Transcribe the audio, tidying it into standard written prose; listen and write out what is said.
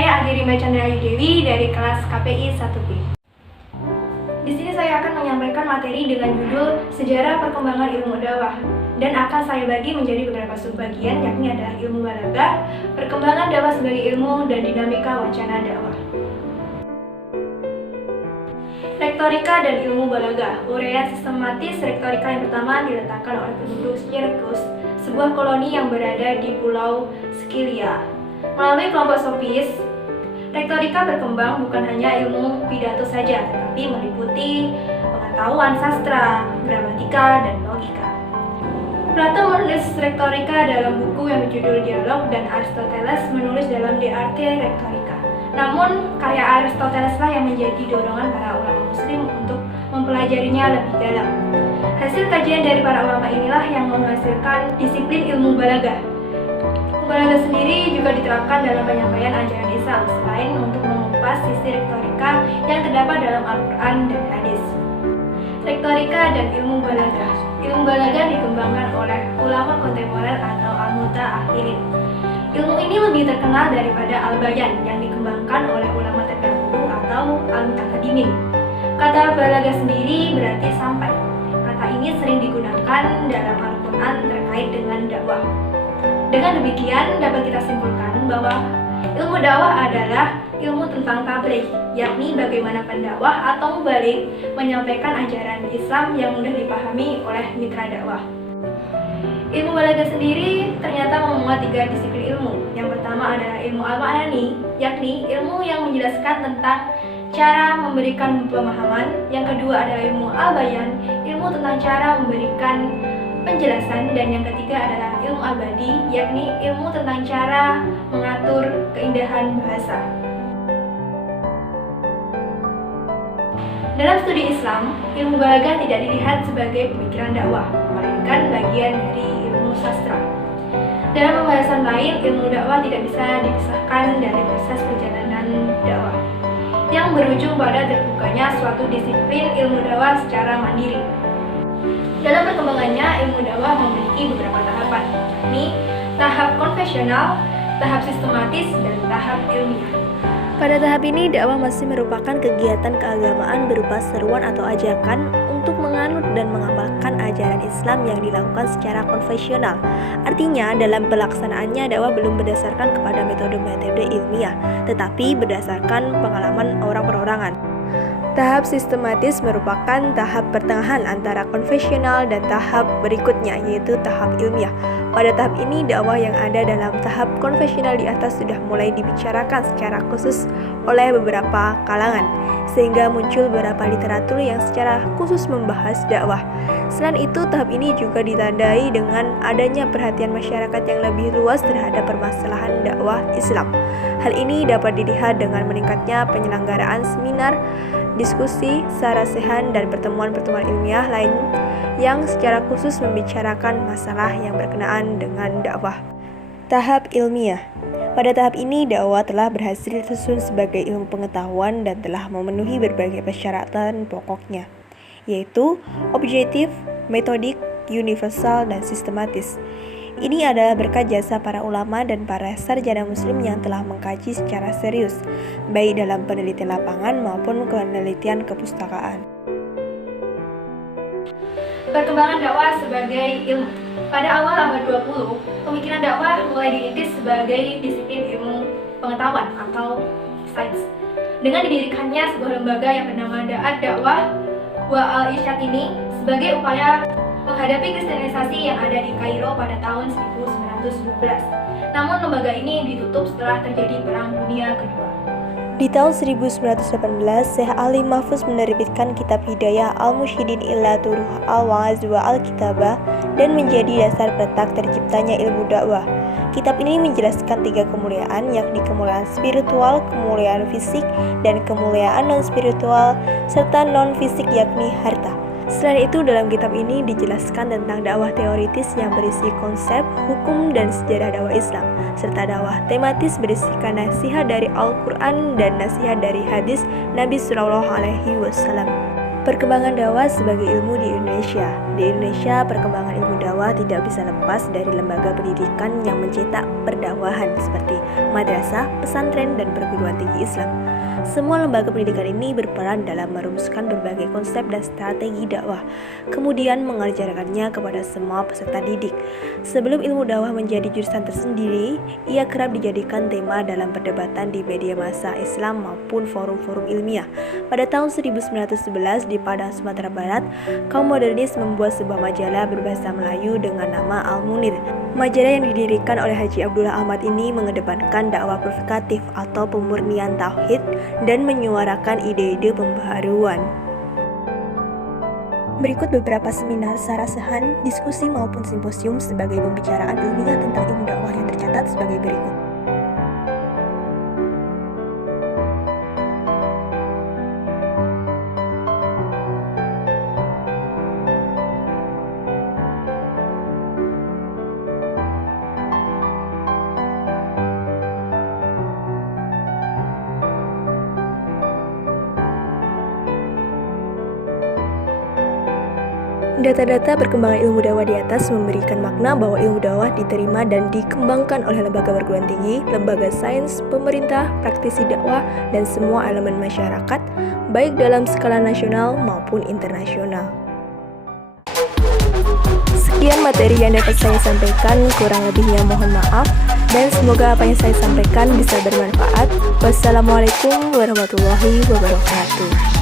Saya Adirima Chandra Dewi dari kelas KPI 1B. Di sini saya akan menyampaikan materi dengan judul Sejarah Perkembangan Ilmu Dakwah, dan akan saya bagi menjadi beberapa subbagian, yakni adalah ilmu balaghah, perkembangan dakwah sebagai ilmu, dan dinamika wacana dakwah. Rektorika dan ilmu balaghah. Uraian sistematis rektorika yang pertama diletakkan oleh penduduk Syracuse, sebuah koloni yang berada di Pulau Sicilia. Melalui kelompok sofis, rektorika berkembang bukan hanya ilmu pidato saja, tetapi meliputi pengetahuan sastra, gramatika, dan logika. Plato menulis rektorika dalam buku yang berjudul Dialog, dan Aristoteles menulis dalam De Arte Rhetorica. Namun, karya Aristoteles lah yang menjadi dorongan para ulama muslim untuk mempelajarinya lebih dalam. Hasil kajian dari para ulama inilah yang menghasilkan disiplin ilmu balaghah. Balaghah sendiri juga diterapkan dalam penyampaian ajaran Islam, selain untuk mengupas sisi rektorika yang terdapat dalam Al-Quran dan hadis. Rektorika dan ilmu balaghah. Ilmu balaghah dikembangkan oleh ulama kontemporer atau al-mutaakhirin. Ilmu ini lebih terkenal daripada al-bayan yang dikembangkan oleh ulama terdahulu atau al-mutaqaddimin. Kata balaghah sendiri berarti sampai. Kata ini sering digunakan dalam Al-Quran terkait dengan dakwah. Dengan demikian dapat kita simpulkan bahwa ilmu dakwah adalah ilmu tentang tabligh, yakni bagaimana pendakwah atau mubaligh menyampaikan ajaran Islam yang mudah dipahami oleh mitra dakwah. Ilmu balaghah sendiri ternyata memuat 3 disiplin ilmu. Yang pertama adalah ilmu al-ma'ani, yakni ilmu yang menjelaskan tentang cara memberikan pemahaman. Yang kedua adalah ilmu al-bayan, ilmu tentang cara memberikan penjelasan. Dan yang ketiga adalah ilmu al-badi, yakni ilmu tentang cara mengatur keindahan bahasa. Dalam studi Islam, ilmu balaghah tidak dilihat sebagai pemikiran dakwah, melainkan bagian dari ilmu sastra. Dalam pembahasan lain, ilmu dakwah tidak bisa dipisahkan dari proses perjalanan dakwah, yang berujung pada terbukanya suatu disiplin ilmu dakwah secara mandiri. Dalam perkembangannya, ilmu dakwah memiliki beberapa tahapan, yakni tahap konvensional, tahap sistematis, dan tahap ilmiah. Pada tahap ini, dakwah masih merupakan kegiatan keagamaan berupa seruan atau ajakan untuk menganut dan mengamalkan ajaran Islam yang dilakukan secara konvensional. Artinya, dalam pelaksanaannya dakwah belum berdasarkan kepada metode-metode ilmiah, tetapi berdasarkan pengalaman orang perorangan. Tahap sistematis merupakan tahap pertengahan antara konvensional dan tahap berikutnya, yaitu tahap ilmiah. Pada tahap ini, dakwah yang ada dalam tahap konvensional di atas sudah mulai dibicarakan secara khusus oleh beberapa kalangan, sehingga muncul beberapa literatur yang secara khusus membahas dakwah. Selain itu, tahap ini juga ditandai dengan adanya perhatian masyarakat yang lebih luas terhadap permasalahan dakwah Islam. Hal ini dapat dilihat dengan meningkatnya penyelenggaraan seminar, diskusi, sarasehan, dan pertemuan-pertemuan ilmiah lain yang secara khusus membicarakan masalah yang berkenaan dengan dakwah. Tahap ilmiah. Pada tahap ini, dakwah telah berhasil tersusun sebagai ilmu pengetahuan dan telah memenuhi berbagai persyaratan pokoknya, yaitu objektif, metodik, universal, dan sistematis. Ini adalah berkat jasa para ulama dan para sarjana muslim yang telah mengkaji secara serius, baik dalam penelitian lapangan maupun penelitian kepustakaan. Perkembangan dakwah sebagai ilmu. Pada awal abad 20, pemikiran dakwah mulai dirintis sebagai disiplin ilmu pengetahuan atau sains. Dengan didirikannya sebuah lembaga yang bernama Da'at Dakwah wa Al-Irsyad ini sebagai upaya menghadapi kristenisasi yang ada di Kairo pada tahun 1912. Namun lembaga ini ditutup setelah terjadi Perang Dunia Kedua. Di tahun 1918, Syekh Ali Mahfuz menerbitkan kitab Hidayah Al-Mursyidin ila Turuh Al-Wa'az wa Al-Kitabah dan menjadi dasar petak terciptanya ilmu dakwah. Kitab ini menjelaskan 3 kemuliaan, yakni kemuliaan spiritual, kemuliaan fisik, dan kemuliaan non-spiritual, serta non-fisik yakni harta. Selain itu, dalam kitab ini dijelaskan tentang dakwah teoritis yang berisi konsep, hukum, dan sejarah dakwah Islam, serta dakwah tematis berisikan nasihat dari Al-Quran dan nasihat dari hadis Nabi SAW. Perkembangan dakwah sebagai ilmu di Indonesia. Di Indonesia, perkembangan ilmu dakwah tidak bisa lepas dari lembaga pendidikan yang mencetak perdakwahan seperti madrasah, pesantren, dan perguruan tinggi Islam. Semua lembaga pendidikan ini berperan dalam merumuskan berbagai konsep dan strategi dakwah, kemudian mengajarkannya kepada semua peserta didik. Sebelum ilmu dakwah menjadi jurusan tersendiri, ia kerap dijadikan tema dalam perdebatan di media massa Islam maupun forum-forum ilmiah. Pada tahun 1911 di Padang, Sumatera Barat, kaum modernis membuat sebuah majalah berbahasa Melayu dengan nama Al-Munir. Majalah yang didirikan oleh Haji Abdullah Ahmad ini mengedepankan dakwah provokatif atau pemurnian tauhid dan menyuarakan ide-ide pembaharuan. Berikut beberapa seminar, sarasehan, diskusi maupun simposium sebagai pembicaraan ilmiah tentang ilmu dakwah yang tercatat sebagai berikut. Data-data perkembangan ilmu dakwah di atas memberikan makna bahwa ilmu dakwah diterima dan dikembangkan oleh lembaga perguruan tinggi, lembaga sains, pemerintah, praktisi dakwah, dan semua elemen masyarakat, baik dalam skala nasional maupun internasional. Sekian materi yang dapat saya sampaikan, kurang lebihnya mohon maaf, dan semoga apa yang saya sampaikan bisa bermanfaat. Wassalamualaikum warahmatullahi wabarakatuh.